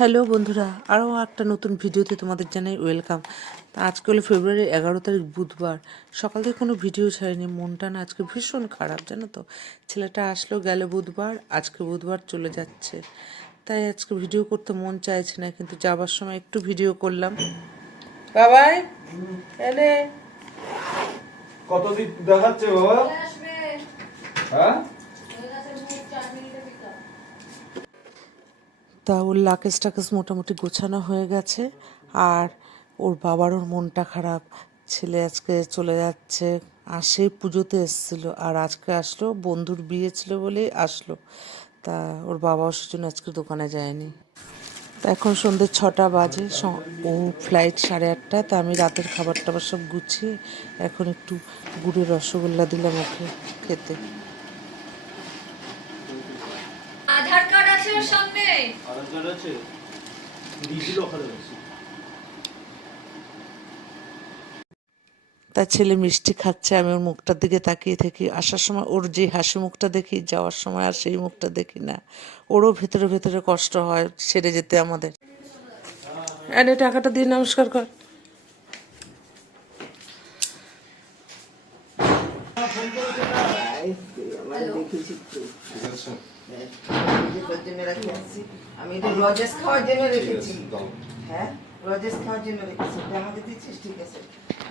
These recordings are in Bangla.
হ্যালো বন্ধুরা, আরও একটা নতুন ভিডিওতে তোমাদের জানাই ওয়েলকাম। তা আজকে হলো ফেব্রুয়ারি 11 তারিখ, বুধবার। সকাল থেকে কোনো ভিডিও ছাড়িনি, মনটা না আজকে ভীষণ খারাপ, জানো তো। ছেলেটা আসলো গেল বুধবার, আজকে বুধবার চলে যাচ্ছে, তাই আজকে ভিডিও করতে মন চাইছে না, কিন্তু যাবার সময় একটু ভিডিও করলাম। বাবাই এনে কতদিন দেখাচ্ছে বাবা? হ্যাঁ, তা ওর লাকেজ টাকেজ মোটামুটি গোছানো হয়ে গেছে। আর ওর বাবারও মনটা খারাপ, ছেলে আজকে চলে যাচ্ছে। আর সেই পুজোতে এসেছিল, আর আজকে আসলো, বন্ধুর বিয়ে ছিল বলেই আসলো। তা ওর বাবাও সেজন্য আজকে দোকানে যায়নি। তা এখন সন্ধ্যে 6টা বাজে, ও ফ্লাইট 8:30। তা আমি রাতের খাবার টাবার সব গুছিয়ে এখন একটু গুড়ের রসগোল্লা দিলাম ওকে খেতে। আধার কার্ড আছে ওর সামনে। আধার কার্ড আছে, ডিজি লকারে আছে। তার ছেলে মিষ্টি খাচ্ছে, আমি ওর মুখটার দিকে তাকিয়ে থাকি। আসার সময় ওর যে হাসি মুখটা দেখি, যাওয়ার সময় আর সেই মুখটা দেখি না। ওরও ভেতরে ভেতরে কষ্ট হয় ছেড়ে যেতে আমাদের। আরে টাকাটা দিয়ে নমস্কার কর। আমি এটা লজেস খাওয়ার জন্য রেখেছি। হ্যাঁ, লজেস খাওয়ার জন্য রেখেছি। এটা আমাকে দিচ্ছিস, ঠিক আছে।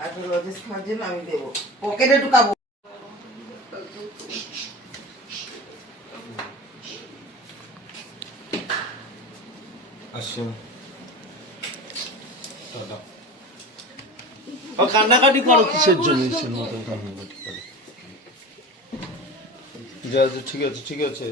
আর তো লজেস খাওয়ার জন্য আমি দেবো, পকেটে ঢুকাবো। কান্নাকাটি করো কিসের জন্য? ঠিক আছে, ঠিক আছে।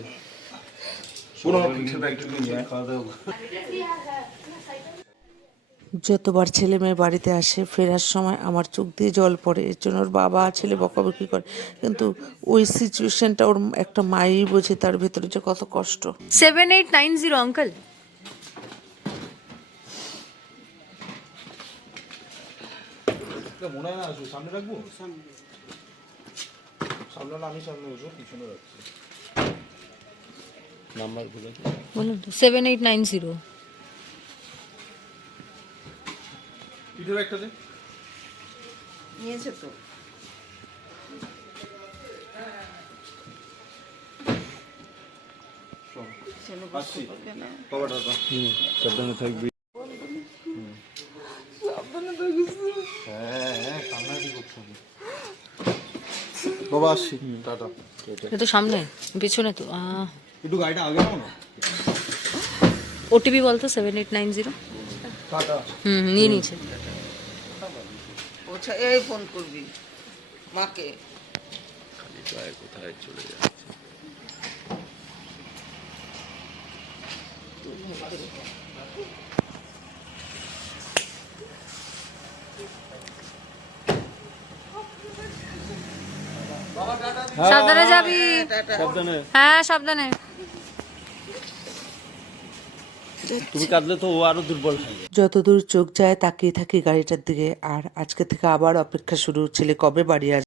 যতবার ছেলে মেয়ে বাড়িতে আসে, ফেরার সময় আমার চোখ দিয়ে জল পড়ে। এর জন্য ওর বাবা ছেলে বকাবকি করে, কিন্তু ওই সিচুয়েশনটা ওর একটা মাই বোঝে, তার ভেতরে যে কত কষ্ট। 7890 আঙ্কেল। মনে হয় না আসবো, সামনে রাখবো। সামনে না, আমি সামনে বসবো, পিছনে রাখছি। নাম্বার বলে বলুন তো 7890। পিঠের একটা দে। নিয়েছে তো। আসছি, কবাটা সাবধানে থাকবি। হ্যাঁ, কান্নাকাটি করছো বাবা। আসছি, টাটা। এটা তো সামনে, পিছনে তো। একটু গাড়িটা আগে নাও না। ওটিপি বলতো 7890। টাটা। নিয়ে নিয়েছে। ওছা এই ফোন করবি মাকে। কোথায় চলে যাচ্ছে? সাবধানে যাবি। সাবধানে। হ্যাঁ সাবধানে। তুমি কাঁদলে তো ও আরো দুর্বল হয়। যতদূর চোখ যায় তাকিয়ে থাকি গাড়িটার দিকে। আর আজকে থেকে আবার অপেক্ষা শুরু, ছেলে কবে বাড়ি আসবে।